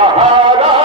Sahara.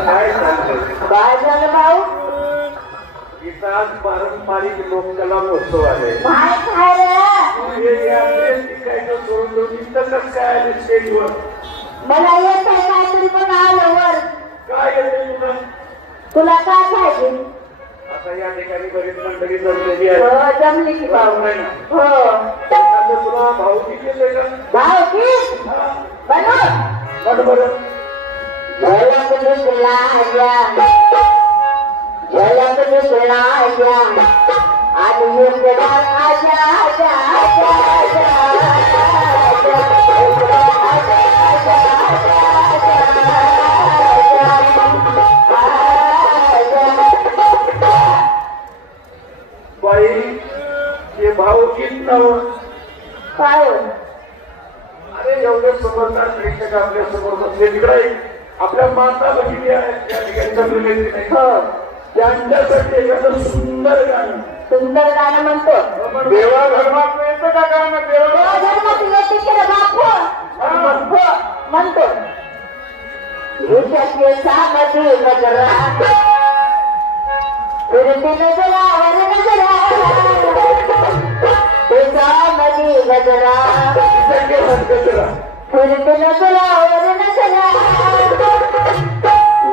काय झालं भाऊ इथं आज पारंपरिक लोककला महोत्सव आहे काय खायला मला येत आहे काहीतरी पण आलं वर काय येते तुला? तुला काय पाहिजे? आता या ठिकाणी बरीच मंडळी जमलेली आहे हो जमली की भाऊ हो. एखादं तुला भाऊ किती भाऊ की? बनव. बरं. बरं झलक दिखला जा झलक दिखला जा आणि इकडं हे भाऊ गीत नवं काय हो? अरे एवढे समजदार प्रेक्षक आपल्यासमोर बसले. तिकडे आपल्या माता भगिनी आहेत. त्या ठिकाणी हो. त्यांच्यासाठी एखादं सुंदर गाणं. सुंदर गाणं म्हणतो. देवा धर्मात येतं का गाणं? देवा धर्मात? हो, म्हणतो. ऋषाचे सामधी फिरती नजरा वर नजरा ते सामधी गजरा इथे म्हणते फिरती नजरा वर नजरा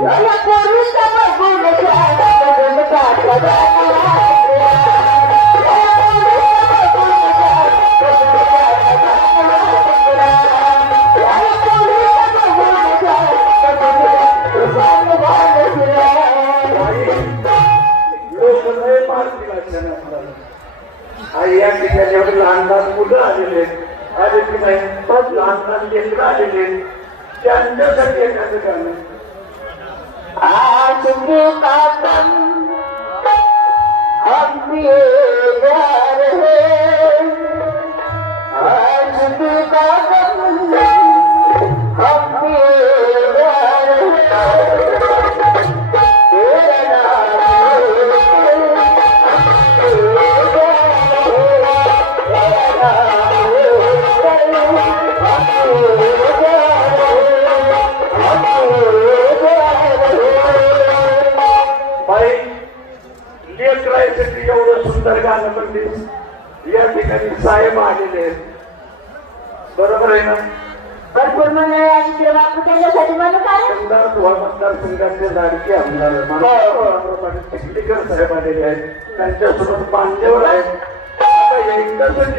या पोरीचा बघून बघून या ठिकाणी एवढे लहान लहान मुलं आलेले आले की नाही? पण लहान लहान लेकरं आलेले त्यांच्यासाठी एखादं गाणं आज का कम हम बेघर है आज का लेकरायसाठी एवढं सुंदर गाणं म्हणते या ठिकाणी साहेब आलेले आहेत. बरोबर आहे ना? भरपूर त्याच्यासाठी काय? आमदार मतदारसंघाचे लाडके आमदार साहेब आलेले आहेत. त्यांच्यासोबत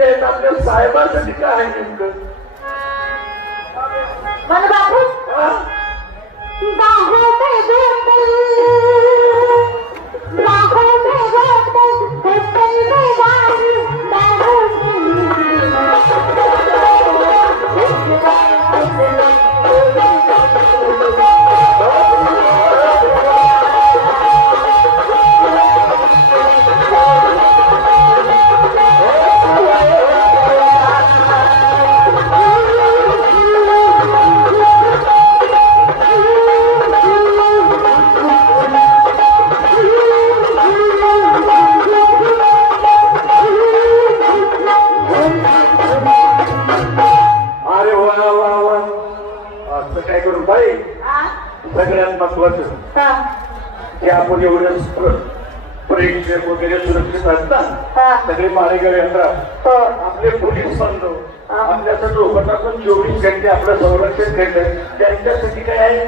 आहेत. आपल्या साहेबांसाठी काय आहे नेमकं? बापू? 这杯中 हा. आपले पोलीस बांधव लोकांना पण चोवीस घंटे आपलं संरक्षण करतात त्यांच्यासाठी काय आहे?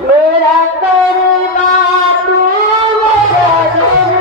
मेरा करना तू मेरा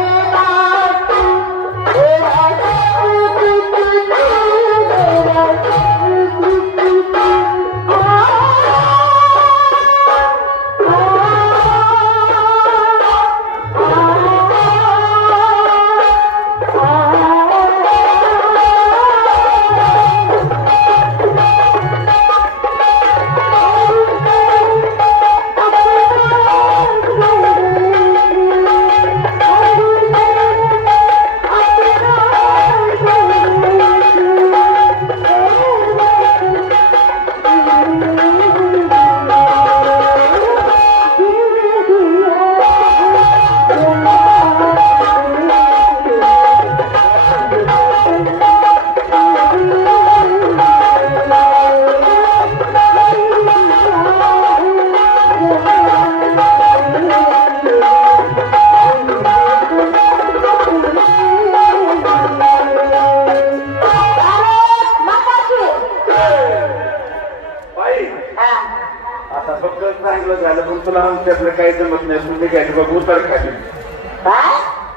चांगलं झालं पण तुला आमच्यातलं काही जमत नाही तुम्ही काय बघ उतर खाली.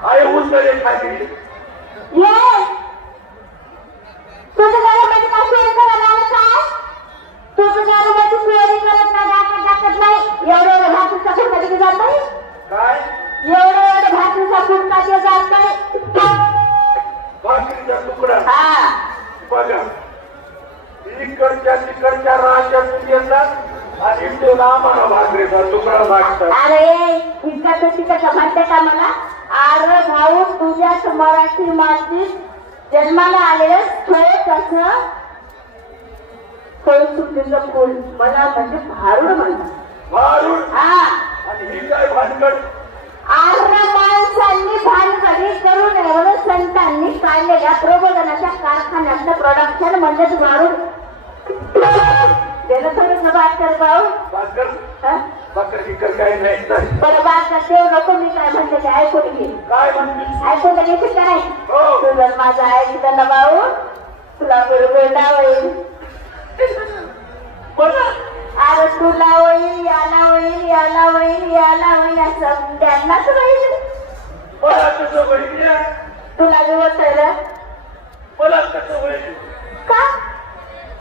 आहे उतर खाली. तुझं घरामध्ये काय चोरी करायला आलं काय? तुझं घरामध्ये चोरी करत नाही. एवढं अरे इकडचं तिकडचं म्हणते का मला? अरे भाऊ तुझ्याच मराठी मातीत जन्माला आलेलं थोडं कसं? सुटीचं फुल. मला म्हणजे भारूड मारून हा. माणसांनी भानगडी करू नये म्हणून संतांनी काढलेल्या प्रबोधनाच्या कारखान्यातलं प्रोडक्शन म्हणजेच मारून बात कर भाऊ. हं? काय नाही. बरं बात कर. देऊ नको मी काय म्हणते ते ऐकून घे. काय म्हणते? ऐकून तर घेशील का नाही हो. तू जर माझा ऐकलं ना भाऊ तुला बरोबर होईल अरे तुला होईल याला होईल याला होईल याला होईल असं त्यांनाच होईल तुला बी होतं मला कसं होईल का?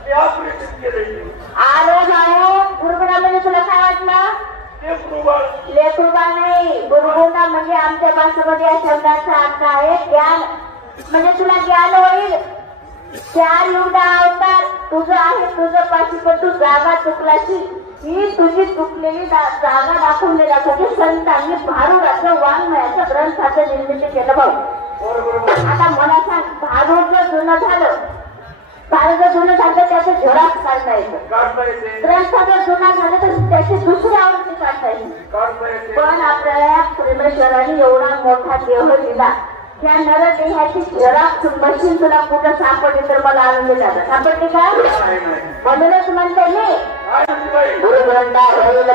मी ऑपरेशन केलं अरे भाऊ गुरुगुणा म्हणजे तुला काय वाटलं? ते लेकरुबा नाही गुरुगुणा म्हणजे आमच्या भाषेमध्ये या शब्दाचा अर्थ आहे ज्ञान. म्हणजे तुला ज्ञान होईल. चार युगा अवतार. तुझं आहे तुझं पाशी पण तू जागा चुकलाची ही तुझी चुकलेली जागा दाखवून देण्यासाठी संतांनी भारूडाचं वाङ्मयाचं ग्रंथाचं निर्मिती केलं भाऊ. आता मला सांग भारूड जर जुनं झालं. जर जुनं झालं त्याचं झोडाच काढता येतं. काढता येते. ग्रंथ जर जुना झाला तर त्याची दुसरी आवृत्ती काढता येते. पण आपल्याला परमेश्वराने एवढा मोठा देह दिला. त्या नरदेहाची झेरॉक्स मशीन तुला कुठं सापडली तर मला आनंद झाला. सापडली का? म्हणूनच म्हणते मी गुरुग्रंथा होईल